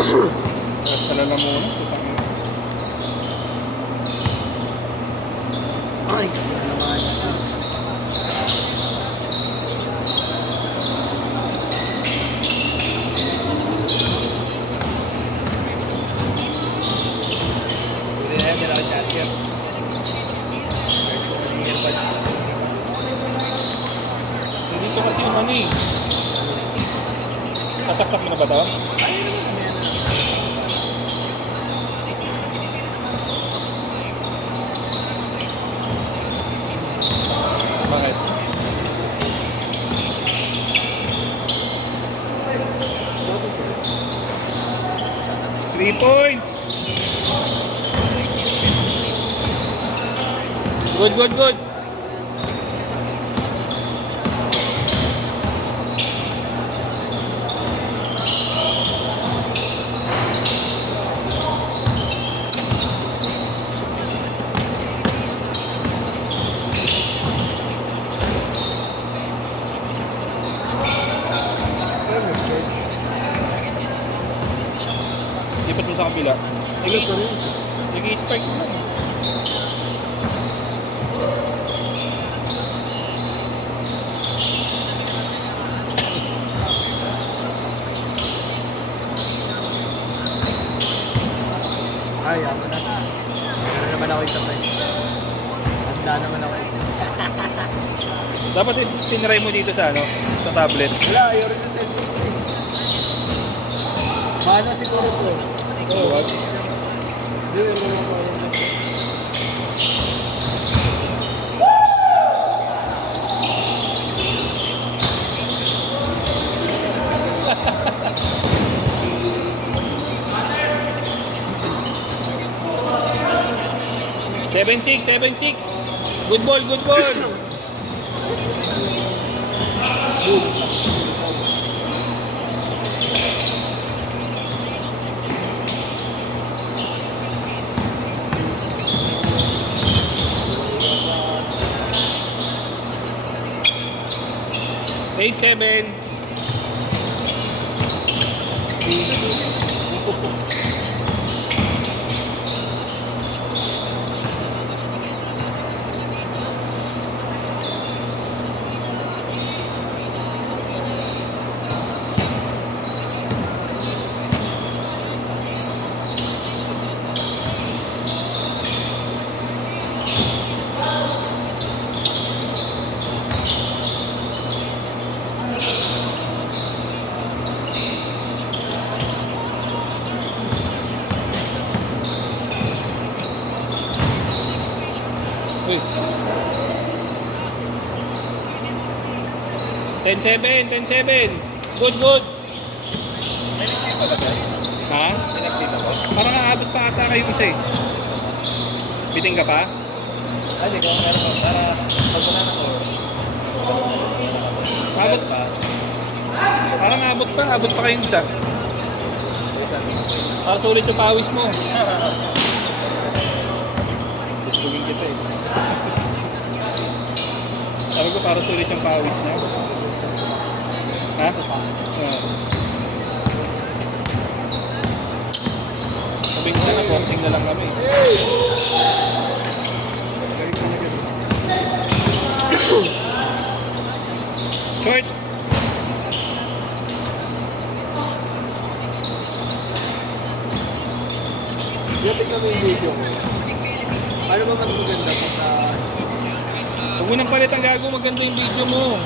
Sala na muna. Putang ina. Ay, ano naman. Hindi na yan, hindi na ako charger. Hindi siya kasi yung ano eh. Sasaksak mo na ba ito? Bakit? Three points! Good, good, good! Lipat mo sa kapila. Ayun ko rin. Nag-i-spike mo. Ay, ako na. Meron naman ako isang friend. Handa naman ako. Dapat siniray mo dito sa ano, sa tablet. Wala, ayaw rin sa cellphone ko eh. Paano siguro to? Oh, what? Hindi, wala ko. Seven six, 7-6. Good ball, good ball. Eight, 7. Uy. 10-7, 10-7. Good, good. Ha? Parang aabot pa ata kayo isa eh. Biting ka pa? Ay, di ko meron pa. Para pagpunan ako. Abot pa. Parang abot pa kayong isa. Para sulit yung pawis mo. Tutugin kita eh. Sabi ko para sulit yung pawis niya. Ha? Sabi ko sana, boxing na lang kami. Short! Yung tignan mo yung video ko. Paano ba mas maganda pagka... Huwag mo nang palit ang gago, maganda yung video mo.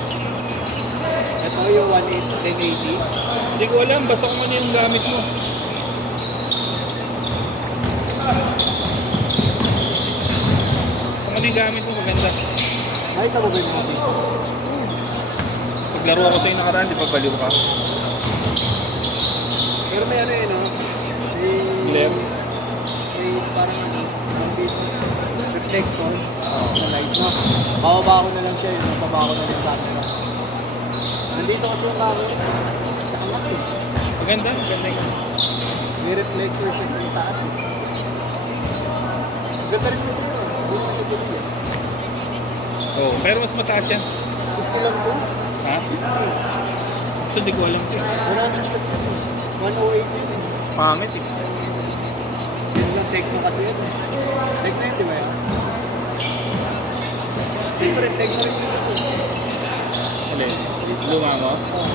Ito yung 1080. Hindi ko alam, basta kung ano yung gamit mo. Kung ano yung gamit mo, maganda. Nakita mo ba yung movie? Paglaro ako sa'yo nakaraan, di ba baliw ka? Pero may ano yun, no? Glare? May parang ano, reflector sa light, no? Bababa ko na lang siya, yun. Bababa ko na lang yung camera. Nandito kasi yung camera. Sa angat eh. Maganda, maganda yun. May reflector siya sa itaas eh. Ganda rin kasi yun. Gusto ko dito eh. Oo, pero mas mataas yan. 50 lang po. Ha? 50. Ito, di ko alam ito. 100 plus yun eh. 108 yun eh. Pamit, tips. Yun lang, Tecno kasi yun. Tecno yun, di ba yan? Tecno rin yung isa ko. Alin? Luma mo? Oo.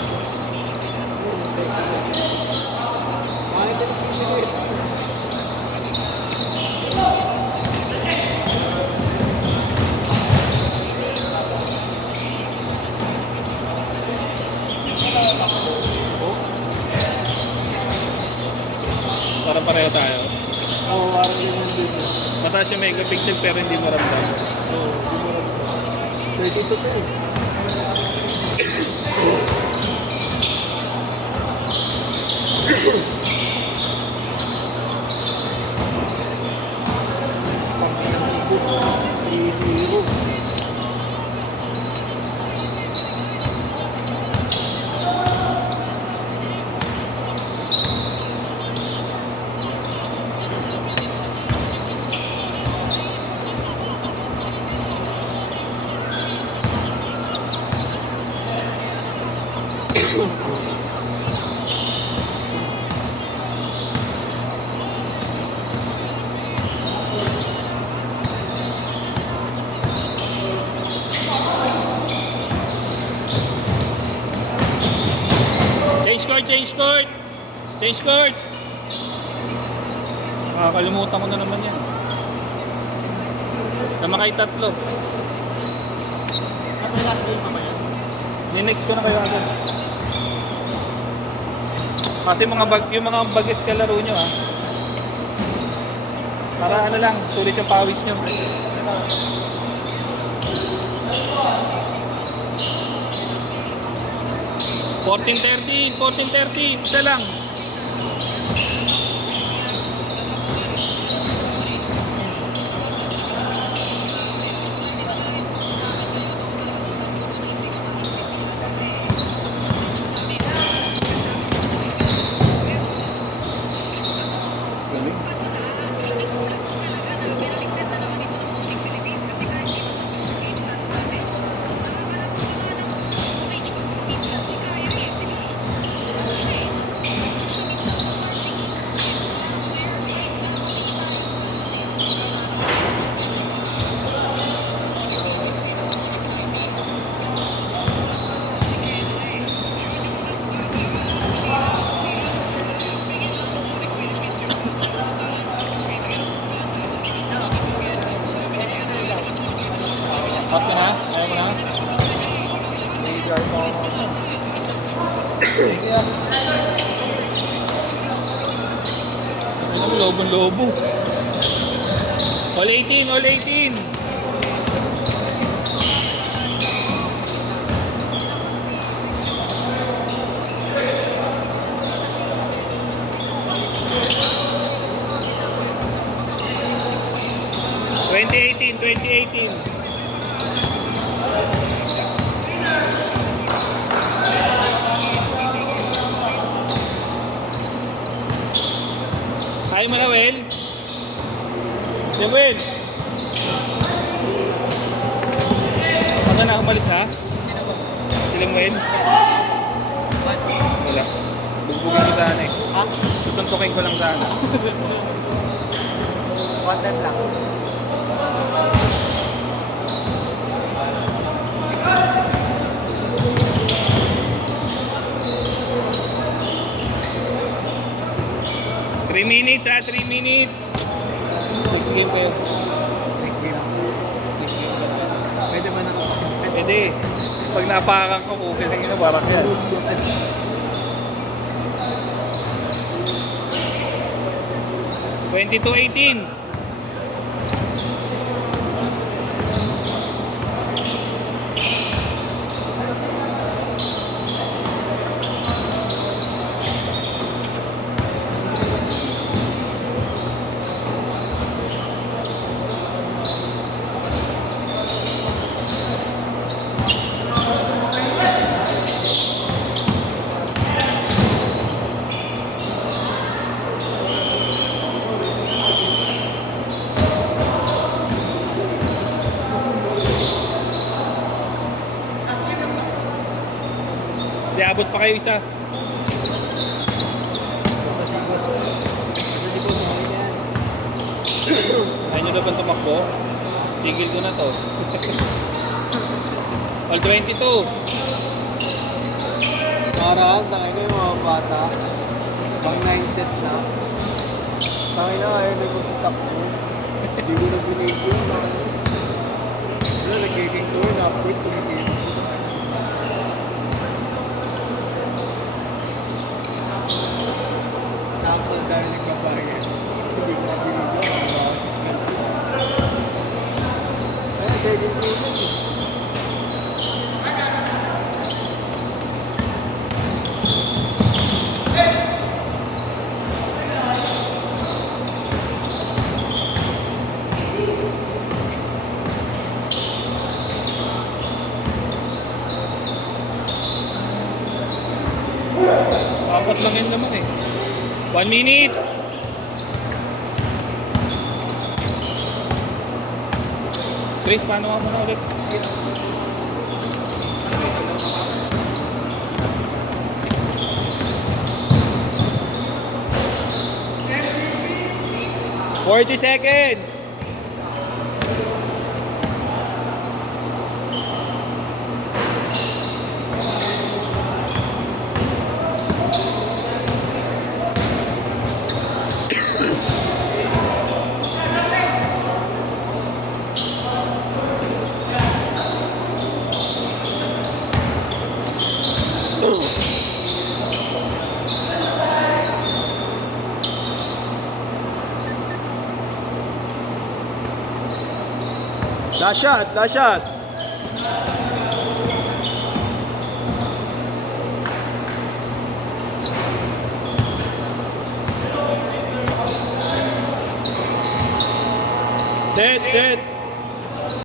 Mahal din ang pinili. Para pareho tayo. Oo, parang yun yung din. Mataas yung megapixel pero hindi mo ramdam. Oo, di mo rin. 32 to eh. Zero. Change court, change court! Change court! Nakakalimutan ko na naman yan. Namakay tatlo. Ano last game pa ba yan? Ninext ko na kayo agad. Kasi yung mga bagets kalaro nyo ha. Para ano lang, sulit yung pawis nyo. 14-13, isa lang. Hot ka na? Ayaw mo na? Nag-guard pa ako. Ano mo, lobong-lobo. All 18, all 18. ...2018. Ayaw mo na, Wel? Sige, Wel. Ano na, umalis ha? Silang Wel? Wala. Bugbugin ko sana eh. Ha? Susuntukin ko lang sana. Content lang. Minutes ha, 3 minutes. Next game kayo. Next game. Next game. Pwede ba na ito? Pwede. Pag napakan ko, okay lang yun, barak yan. 22-18. Di abot pa kayo isa. Sa Sigos. habang tumakbo. Tigil ko na to. All 22. Parang, tangin na yung mga bata. Pang 9 set na. Tangin na, ayaw na mag-stop ko. Hindi ko na binigyo. Wala, nagiging ko yun. Upward, tumigil. Sample dahil nagpapahinga. Hindi ko na binigyo. Ay, nagiging ko yun. Apat lang yun naman eh. 1 minute. Chris, paano nga muna ulit? "40 seconds." Last shot, last shot. Set, set.